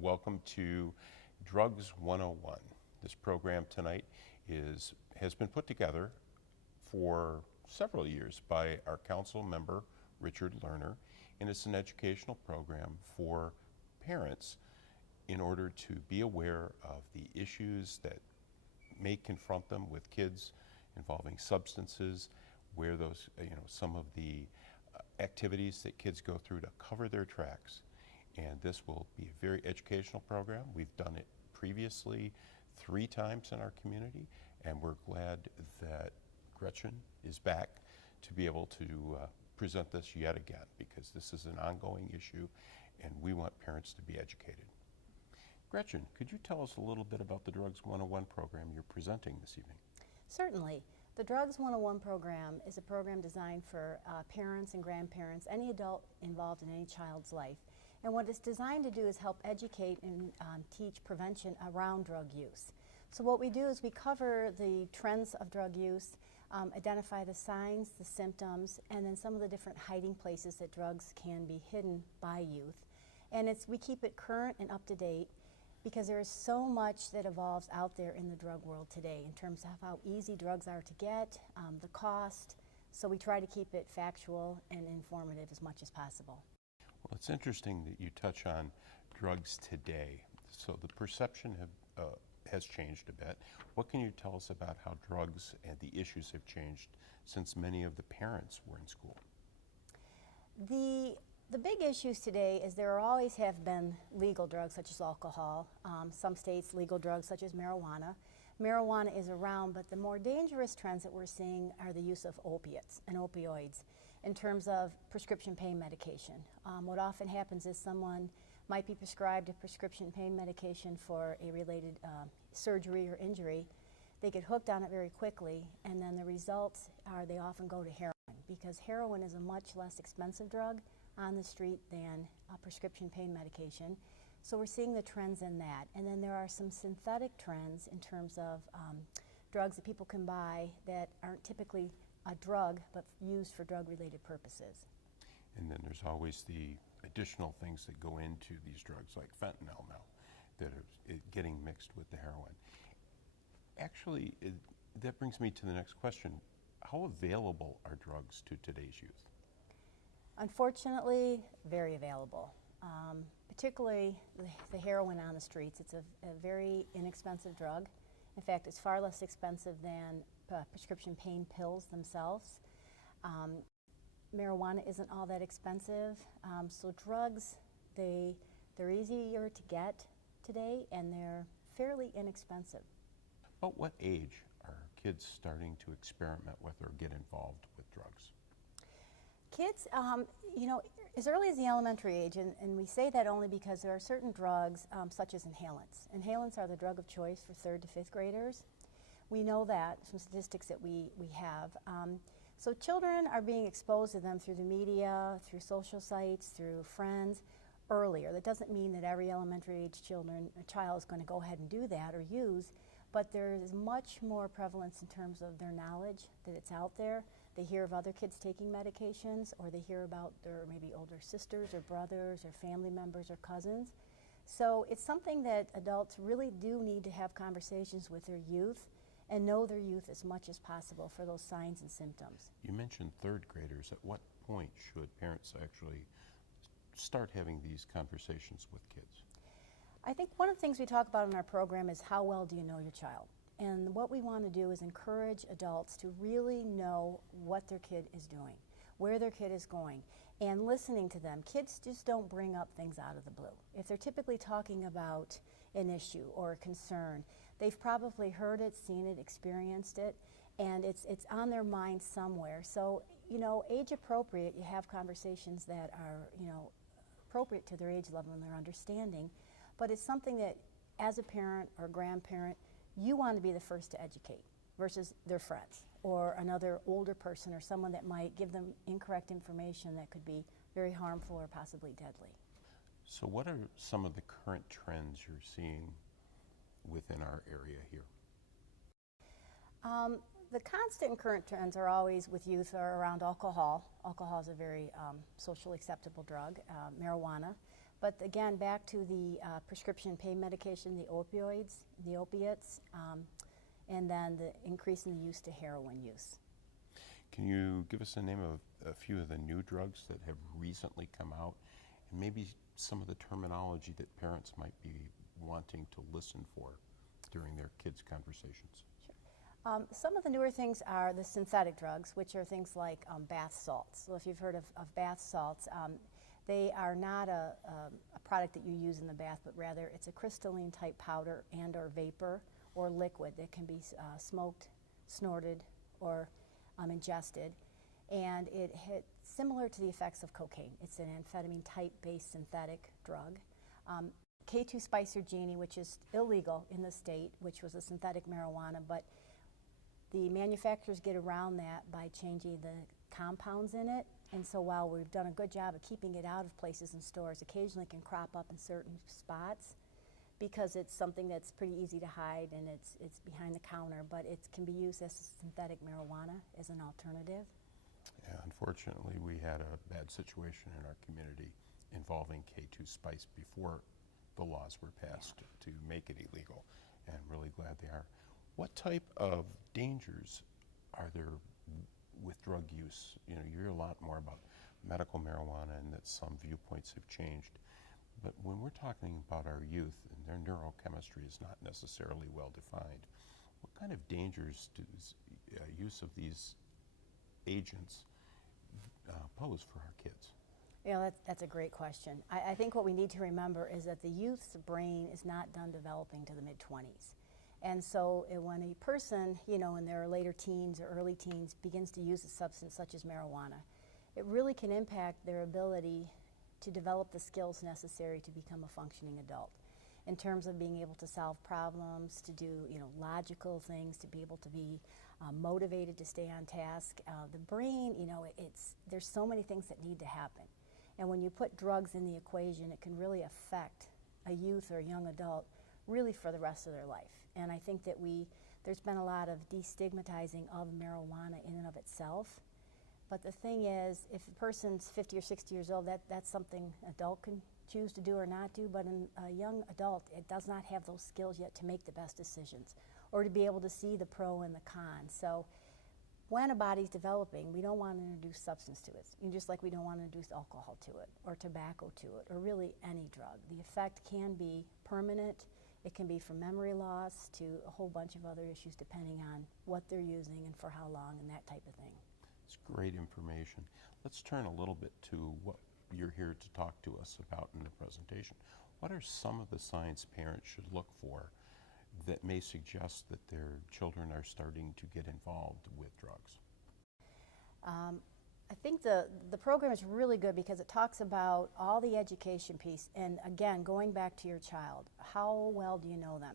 Welcome to Drugs 101. This program tonight has been put together for several years by our council member, Richard Lerner, and it's an educational program for parents in order to be aware of the issues that may confront them with kids involving substances, where those, some of the activities that kids go through to cover their tracks. And this will be a very educational program. We've done it previously 3 times in our community, and we're glad that Gretchen is back to be able to present this yet again, because this is an ongoing issue and we want parents to be educated. Gretchen, could you tell us a little bit about the Drugs 101 program you're presenting this evening? Certainly. The Drugs 101 program is a program designed for parents and grandparents, any adult involved in any child's life. And what it's designed to do is help educate and teach prevention around drug use. So what we do is we cover the trends of drug use, identify the signs, the symptoms, and then some of the different hiding places that drugs can be hidden by youth. And we keep it current and up to date, because there is so much that evolves out there in the drug world today in terms of how easy drugs are to get, the cost. So we try to keep it factual and informative as much as possible. Well, it's interesting that you touch on drugs today. So the perception has changed a bit. What can you tell us about how drugs and the issues have changed since many of the parents were in school? The big issues today is there always have been legal drugs such as alcohol, some states legal drugs such as marijuana. Marijuana is around, but the more dangerous trends that we're seeing are the use of opiates and opioids in terms of prescription pain medication. What often happens is someone might be prescribed a prescription pain medication for a related surgery or injury. They get hooked on it very quickly, and then the results are they often go to heroin, because heroin is a much less expensive drug on the street than a prescription pain medication. So we're seeing the trends in that. And then there are some synthetic trends in terms of drugs that people can buy that aren't typically a drug but used for drug-related purposes. And then there's always the additional things that go into these drugs, like fentanyl now, that are getting mixed with the heroin. Actually, that brings me to the next question. How available are drugs to today's youth? Unfortunately, very available. Particularly the heroin on the streets. It's a very inexpensive drug. In fact, it's far less expensive than prescription pain pills themselves. Marijuana isn't all that expensive. So drugs, they're easier to get today, and they're fairly inexpensive. About what age are kids starting to experiment with or get involved with drugs? Kids, as early as the elementary age, and we say that only because there are certain drugs, such as inhalants. Inhalants are the drug of choice for 3rd to 5th graders. We know that from statistics that we have. So children are being exposed to them through the media, through social sites, through friends earlier. That doesn't mean that every elementary age child is going to go ahead and do that or use, but there is much more prevalence in terms of their knowledge that it's out there. They hear of other kids taking medications, or they hear about their maybe older sisters or brothers or family members or cousins. So it's something that adults really do need to have conversations with their youth and know their youth as much as possible for those signs and symptoms. You mentioned 3rd graders. At what point should parents actually start having these conversations with kids? I think one of the things we talk about in our program is how well do you know your child? And what we want to do is encourage adults to really know what their kid is doing, where their kid is going, and listening to them. Kids just don't bring up things out of the blue. If they're typically talking about an issue or a concern, they've probably heard it, seen it, experienced it, and it's on their mind somewhere. So, age appropriate, you have conversations that are, appropriate to their age level and their understanding, but it's something that as a parent or grandparent, you want to be the first to educate versus their friends or another older person or someone that might give them incorrect information that could be very harmful or possibly deadly. So what are some of the current trends you're seeing within our area here? The constant current trends are always with youth are around alcohol. Alcohol is a very socially acceptable drug, marijuana. But again, back to the prescription pain medication, the opioids, the opiates, and then the increase in the use to heroin use. Can you give us the name of a few of the new drugs that have recently come out, and maybe some of the terminology that parents might be wanting to listen for during their kids' conversations? Some of the newer things are the synthetic drugs, which are things like bath salts. So if you've heard of bath salts, they are not a product that you use in the bath, but rather it's a crystalline type powder and or vapor or liquid that can be smoked, snorted, or ingested. And it hits similar to the effects of cocaine. It's an amphetamine type based synthetic drug. K2 Spicer Genie, which is illegal in the state, which was a synthetic marijuana, but the manufacturers get around that by changing the compounds in it. And so while we've done a good job of keeping it out of places and stores, occasionally it can crop up in certain spots because it's something that's pretty easy to hide and it's behind the counter, but it can be used as synthetic marijuana as an alternative. Yeah, unfortunately, we had a bad situation in our community involving K2 Spice before the laws were passed to make it illegal, and really glad they are. What type of dangers are there with drug use? You know, you hear a lot more about medical marijuana and that some viewpoints have changed. But when we're talking about our youth and their neurochemistry is not necessarily well defined, what kind of dangers does use of these agents pose for our kids? You know, that's a great question. I think what we need to remember is that the youth's brain is not done developing to the mid-20s. And so when a person, you know, in their later teens or early teens begins to use a substance such as marijuana, it really can impact their ability to develop the skills necessary to become a functioning adult in terms of being able to solve problems, to do, you know, logical things, to be able to be motivated to stay on task. The brain, you know, there's so many things that need to happen. And when you put drugs in the equation, it can really affect a youth or a young adult really for the rest of their life. And I think that there's been a lot of destigmatizing of marijuana in and of itself. But the thing is, if a person's 50 or 60 years old, that's something an adult can choose to do or not do, but in a young adult, it does not have those skills yet to make the best decisions or to be able to see the pro and the con. So when a body's developing, we don't want to introduce substance to it, just like we don't want to introduce alcohol to it or tobacco to it or really any drug. The effect can be permanent. It can be from memory loss to a whole bunch of other issues depending on what they're using and for how long and that type of thing. It's great information. Let's turn a little bit to what you're here to talk to us about in the presentation. What are some of the signs parents should look for that may suggest that their children are starting to get involved with drugs? I think the program is really good because it talks about all the education piece, and again, going back to your child, how well do you know them?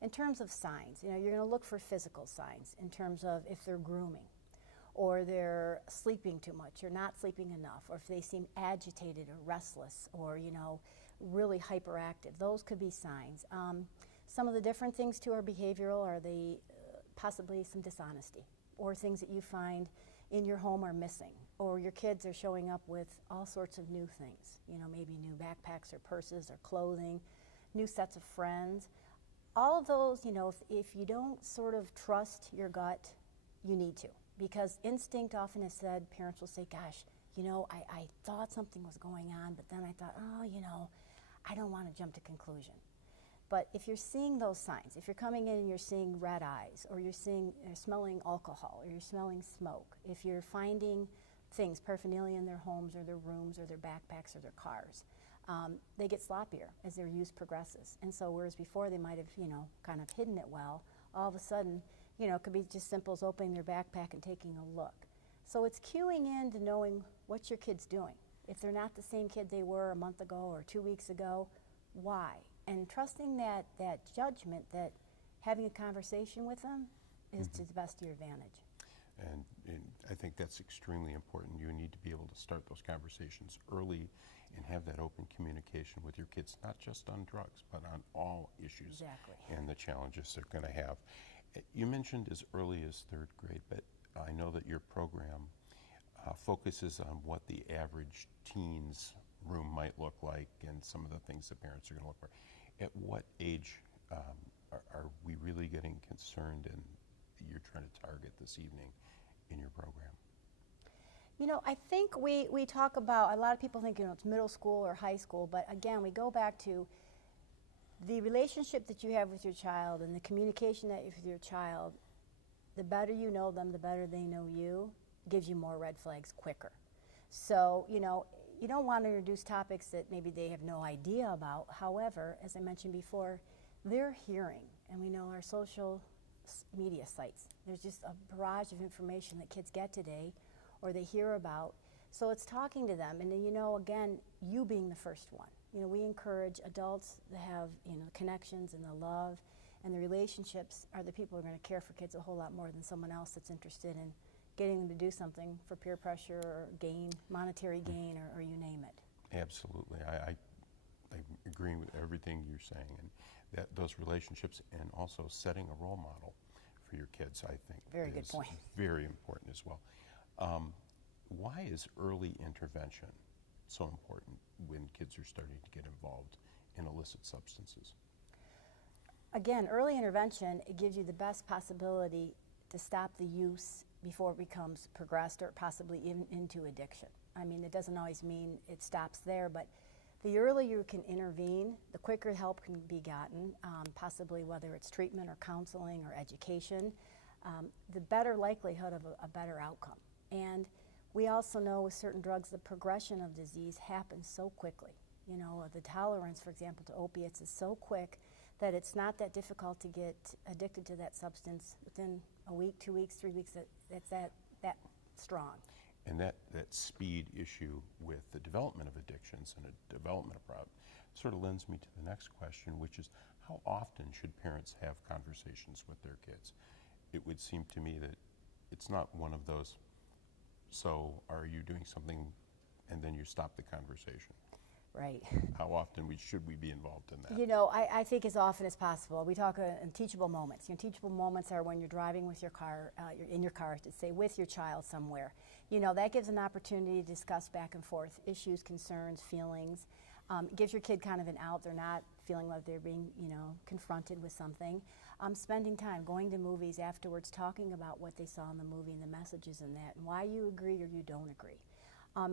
In terms of signs, you know, you're going to look for physical signs in terms of if they're grooming, or they're sleeping too much, or not sleeping enough, or if they seem agitated or restless, or, you know, really hyperactive. Those could be signs. Some of the different things too are behavioral, are possibly some dishonesty, or things that you find in your home are missing, or your kids are showing up with all sorts of new things, you know, maybe new backpacks or purses or clothing, new sets of friends. All of those, you know, if you don't sort of trust your gut, you need to, because instinct often is said, parents will say, gosh, you know, I thought something was going on, but then I thought, oh, you know, I don't want to jump to conclusion. But if you're seeing those signs, if you're coming in and you're seeing red eyes, or you're smelling alcohol, or you're smelling smoke, if you're finding things, paraphernalia in their homes or their rooms or their backpacks or their cars, they get sloppier as their use progresses. And so whereas before they might have, you know, kind of hidden it well, all of a sudden, you know, it could be just simple as opening their backpack and taking a look. So it's cueing in to knowing what your kid's doing. If they're not the same kid they were a month ago or 2 weeks ago, why? And trusting that judgment that having a conversation with them is to the best of your advantage. And I think that's extremely important. You need to be able to start those conversations early and have that open communication with your kids, not just on drugs, but on all issues and the challenges they're going to have. You mentioned as early as third grade, but I know that your program focuses on what the average teens room might look like and some of the things that parents are going to look for. At what age are we really getting concerned and you're trying to target this evening in your program? You know, I think we talk about, a lot of people think, you know, it's middle school or high school, but again, we go back to the relationship that you have with your child and the communication that you have with your child. The better you know them, the better they know you, gives you more red flags quicker. So, you know, you don't want to introduce topics that maybe they have no idea about. However, as I mentioned before, they're hearing, and we know our social media sites, there's just a barrage of information that kids get today or they hear about. So it's talking to them, and then, you know, again, you being the first one. You know, we encourage adults to have, you know, connections and the love and the relationships are the people who are going to care for kids a whole lot more than someone else that's interested in getting them to do something for peer pressure or gain, monetary gain, or you name it. Absolutely. I agree with everything you're saying, and that those relationships and also setting a role model for your kids, I think, Very good point. Very important as well. Why is early intervention so important when kids are starting to get involved in illicit substances? Again, early intervention, it gives you the best possibility to stop the use before it becomes progressed or possibly into addiction. I mean, it doesn't always mean it stops there, but the earlier you can intervene, the quicker help can be gotten, possibly whether it's treatment or counseling or education, the better likelihood of a better outcome. And we also know with certain drugs, the progression of disease happens so quickly. You know, the tolerance, for example, to opiates is so quick that it's not that difficult to get addicted to that substance within a week, 2 weeks, 3 weeks. That's that strong. And that speed issue with the development of addictions and a development of problems sort of lends me to the next question, which is how often should parents have conversations with their kids? It would seem to me that it's not one of those, so are you doing something, and then you stop the conversation. Right. How often should we be involved in that? You know, I think as often as possible. We talk in teachable moments. You know, teachable moments are when you're driving with your car, you're in your car, to say, with your child somewhere. You know, that gives an opportunity to discuss back and forth issues, concerns, feelings. It gives your kid kind of an out. They're not feeling like they're being, you know, confronted with something. Spending time, going to movies afterwards, talking about what they saw in the movie and the messages in that, and why you agree or you don't agree.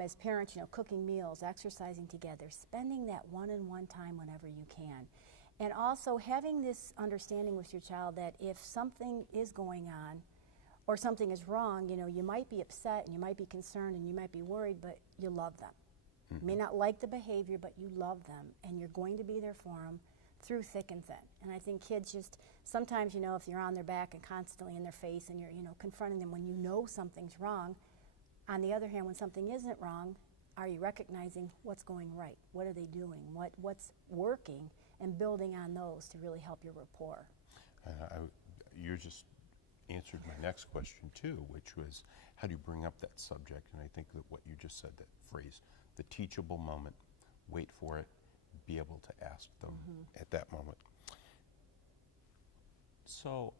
As parents, you know, cooking meals, exercising together, spending that one-on-one time whenever you can. And also having this understanding with your child that if something is going on or something is wrong, you know, you might be upset and you might be concerned and you might be worried, but you love them. You may not like the behavior, but you love them, and you're going to be there for them through thick and thin. And I think kids just, sometimes, you know, if you're on their back and constantly in their face and you're, you know, confronting them when you know something's wrong. On the other hand, when something isn't wrong, are you recognizing what's going right? What are they doing? What's working? And building on those to really help your rapport. You just answered my next question too, which was how do you bring up that subject? And I think that what you just said, that phrase, the teachable moment, wait for it, be able to ask them at that moment. So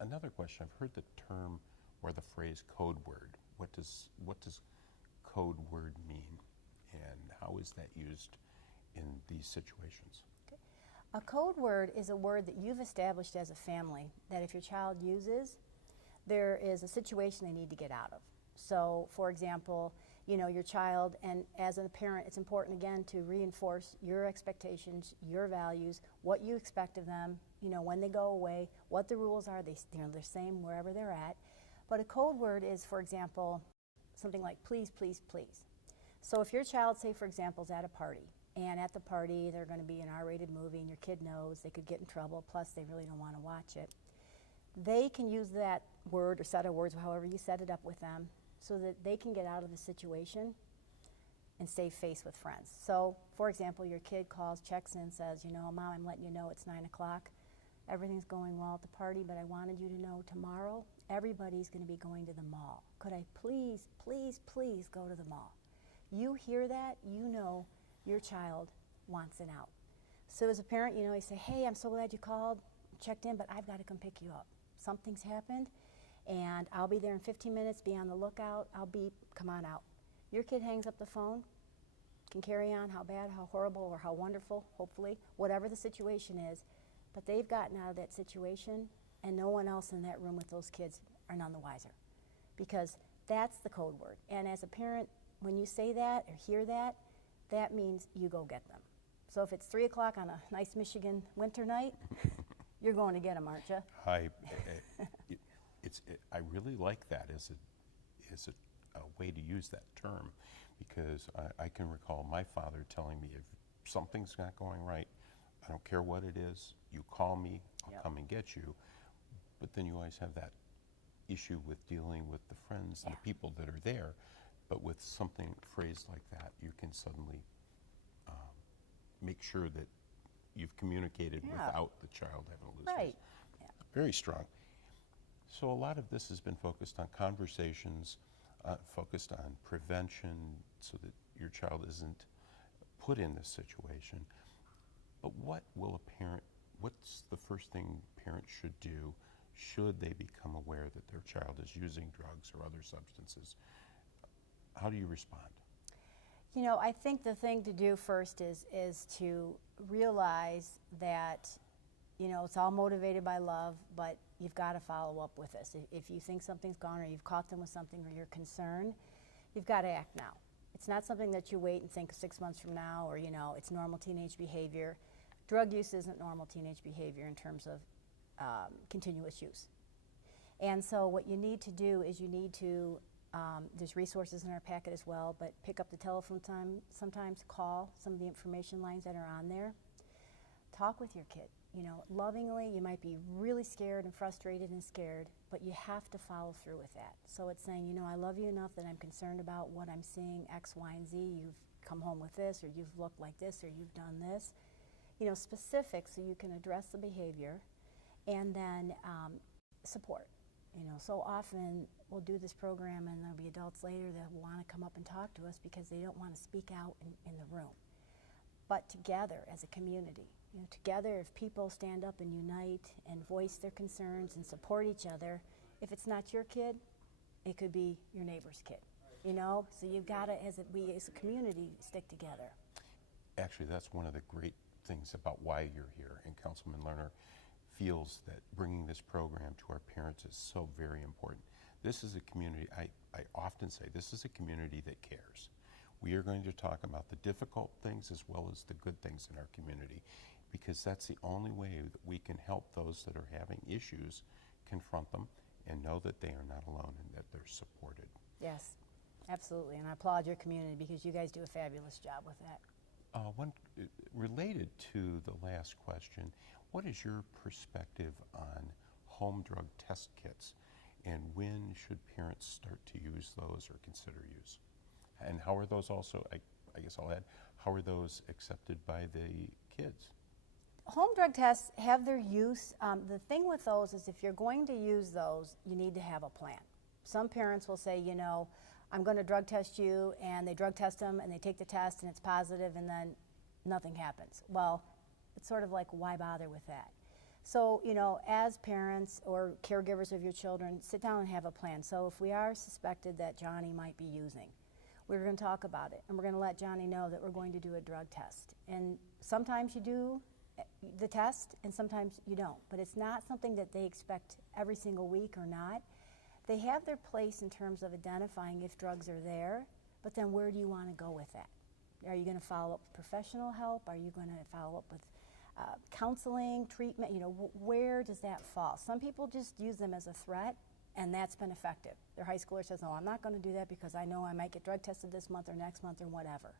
another question, I've heard the term or the phrase code word. What does code word mean, and how is that used in these situations? Okay. A code word is a word that you've established as a family that if your child uses, there is a situation they need to get out of. So, for example, you know, your child, and as a parent, it's important again to reinforce your expectations, your values, what you expect of them, you know, when they go away, what the rules are, they're the same wherever they're at. But a code word is, for example, something like please, please, please. So if your child, say for example, is at a party, and at the party they're going to be an R-rated movie and your kid knows they could get in trouble, plus they really don't want to watch it, they can use that word or set of words, however you set it up with them, so that they can get out of the situation and save face with friends. So, for example, your kid calls, checks in, says, you know, Mom, I'm letting you know it's 9 o'clock. Everything's going well at the party, but I wanted you to know tomorrow everybody's going to be going to the mall. Could I please, please, please go to the mall? You hear that, you know your child wants an out. So as a parent, you know, you say, hey, I'm so glad you called, checked in, but I've got to come pick you up. Something's happened, and I'll be there in 15 minutes. Be on the lookout. I'll beep. Come on out. Your kid hangs up the phone. can carry on, how bad, how horrible, or how wonderful, hopefully, whatever the situation is, but they've gotten out of that situation, and no one else in that room with those kids are none the wiser, because that's the code word. And as a parent, when you say that or hear that, that means you go get them. So if it's 3 o'clock on a nice Michigan winter night, you're going to get them, aren't you? I really like that as a way to use that term, because I can recall my father telling me, if something's not going right, I don't care what it is, you call me, I'll come and get you. But then you always have that issue with dealing with the friends and the people that are there. But with something phrased like that, you can suddenly make sure that you've communicated without the child having to lose Right. face. Very strong. So a lot of this has been focused on conversations, focused on prevention, so that your child isn't put in this situation. But what's the first thing parents should do should they become aware that their child is using drugs or other substances? How do you respond? You know, I think the thing to do first is to realize that, you know, it's all motivated by love, but you've got to follow up with this. If you think something's gone, or you've caught them with something, or you're concerned, you've got to act now. It's not something that you wait and think 6 months from now, or, you know, it's normal teenage behavior. Drug use isn't normal teenage behavior in terms of continuous use. And so what you need to do is you need to, there's resources in our packet as well, but pick up the telephone sometimes, call some of the information lines that are on there. Talk with your kid, you know, lovingly. You might be really scared and frustrated and scared, but you have to follow through with that. So it's saying, you know, I love you enough that I'm concerned about what I'm seeing, X, Y, and Z. You've come home with this, or you've looked like this, or you've done this. You know, specifics so you can address the behavior, and then support. You know, so often we'll do this program and there'll be adults later that want to come up and talk to us because they don't want to speak out in the room. But together as a community, you know, together if people stand up and unite and voice their concerns and support each other, if it's not your kid, it could be your neighbor's kid. You know, so you've got to, as a community, stick together. Actually, that's one of the great things about why you're here, and Councilman Lerner feels that bringing this program to our parents is so very important. This is a community, I often say, this is a community that cares. We are going to talk about the difficult things as well as the good things in our community, because that's the only way that we can help those that are having issues confront them and know that they are not alone and that they're supported. Yes, absolutely, and I applaud your community because you guys do a fabulous job with that. Related to the last question, what is your perspective on home drug test kits, and when should parents start to use those or consider use? And how are those also, I guess I'll add, how are those accepted by the kids? Home drug tests have their use. The thing with those is if you're going to use those, you need to have a plan. Some parents will say, you know, I'm going to drug test you, and they drug test them and they take the test and it's positive and then nothing happens. Well, it's sort of like, why bother with that? So, you know, as parents or caregivers of your children, sit down and have a plan. So if we are suspected that Johnny might be using, we're going to talk about it, and we're going to let Johnny know that we're going to do a drug test. And sometimes you do the test and sometimes you don't, but it's not something that they expect every single week or not. They have their place in terms of identifying if drugs are there, but then where do you want to go with that? Are you going to follow up with professional help? Are you going to follow up with counseling, treatment? You know, where does that fall? Some people just use them as a threat, and that's been effective. Their high schooler says, no, I'm not going to do that because I know I might get drug tested this month or next month or whatever.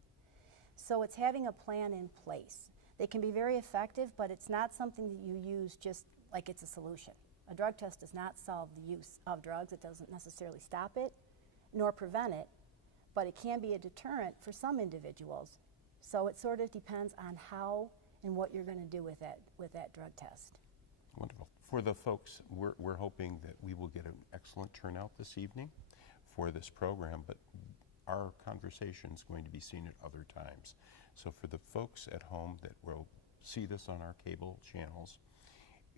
So it's having a plan in place. They can be very effective, but it's not something that you use just like it's a solution. A drug test does not solve the use of drugs. It doesn't necessarily stop it nor prevent it, but it can be a deterrent for some individuals. So it sort of depends on how and what you're going to do with that drug test. Wonderful. For the folks, we're hoping that we will get an excellent turnout this evening for this program, but our conversation is going to be seen at other times. So for the folks at home that will see this on our cable channels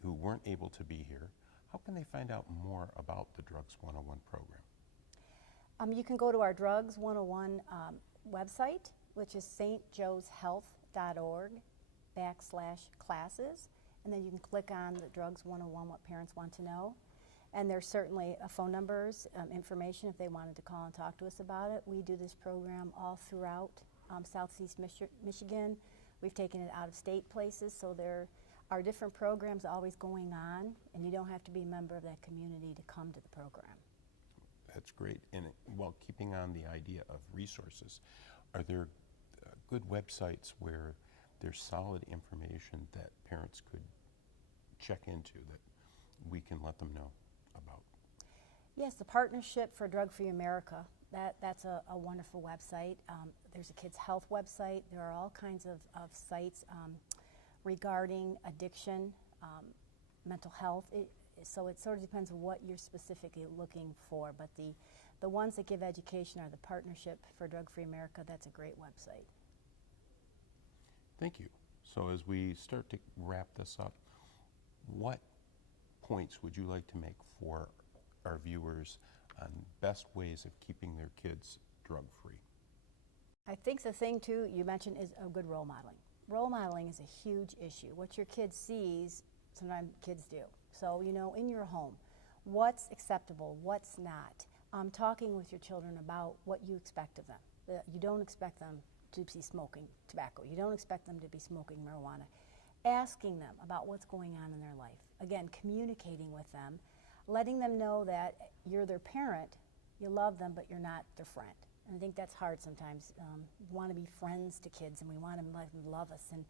who weren't able to be here, how can they find out more about the Drugs 101 program? You can go to our Drugs 101 website, which is stjoeshealth.org/classes, and then you can click on the Drugs 101, what parents want to know. And there's certainly phone numbers, information if they wanted to call and talk to us about it. We do this program all throughout Southeast Michigan. We've taken it out of state places, so there are different programs always going on, and you don't have to be a member of that community to come to the program. That's great. And while keeping on the idea of resources, are there good websites where there's solid information that parents could check into that we can let them know about? Yes, the Partnership for Drug-Free America, that's a wonderful website. There's a kids' health website. There are all kinds of sites regarding addiction, mental health. So it sort of depends on what you're specifically looking for, but the ones that give education are the Partnership for Drug-Free America. That's a great website. Thank you. So as we start to wrap this up, what points would you like to make for our viewers on best ways of keeping their kids drug-free? I think the thing, too, you mentioned is a good role modeling. Role modeling is a huge issue. What your kid sees, sometimes kids do. So, you know, in your home, what's acceptable, what's not. Talking with your children about what you expect of them. You don't expect them to be smoking tobacco. You don't expect them to be smoking marijuana. Asking them about what's going on in their life. Again, communicating with them, letting them know that you're their parent, you love them, but you're not their friend. And I think that's hard sometimes. We want to be friends to kids, and we want them to let them love us. And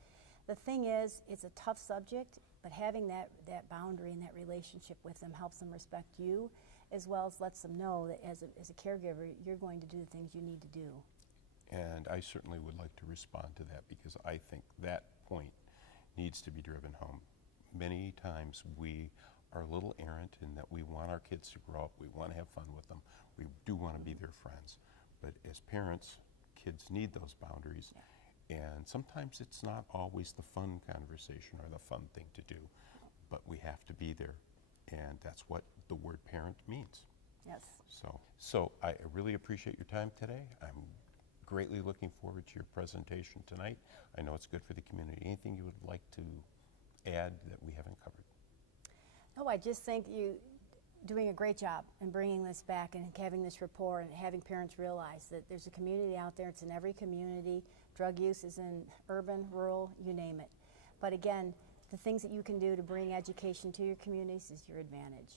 the thing is, it's a tough subject, but having that boundary and that relationship with them helps them respect you, as well as lets them know that as a caregiver, you're going to do the things you need to do. And I certainly would like to respond to that because I think that point needs to be driven home. Many times we are a little errant in that we want our kids to grow up, we want to have fun with them, we do want to be their friends. But as parents, kids need those boundaries. Yeah. And sometimes it's not always the fun conversation or the fun thing to do, but we have to be there. And that's what the word parent means. Yes. So I really appreciate your time today. I'm greatly looking forward to your presentation tonight. I know it's good for the community. Anything you would like to add that we haven't covered? No, I just think you doing a great job in bringing this back and having this rapport and having parents realize that there's a community out there. It's in every community. Drug use is in urban, rural, you name it. But again, the things that you can do to bring education to your communities is your advantage.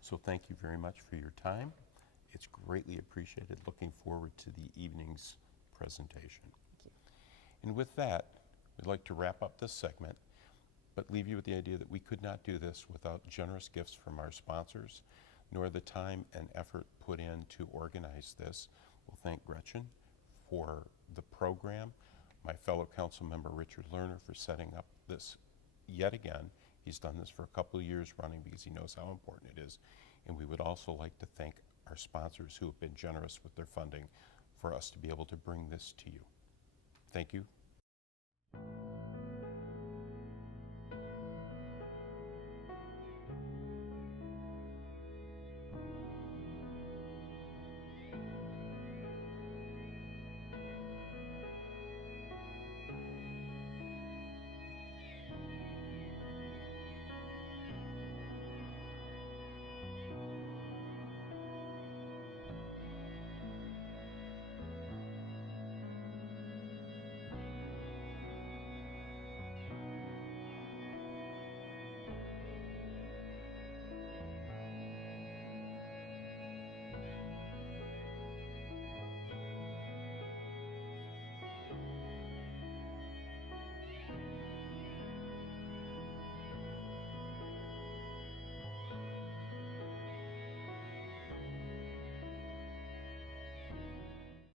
So thank you very much for your time. It's greatly appreciated. Looking forward to the evening's presentation. Thank you. And with that, we'd like to wrap up this segment, but leave you with the idea that we could not do this without generous gifts from our sponsors, nor the time and effort put in to organize this. We'll thank Gretchen for the program, my fellow council member Richard Lerner for setting up this yet again. He's done this for a couple of years running because he knows how important it is. And we would also like to thank our sponsors who have been generous with their funding for us to be able to bring this to you. Thank you.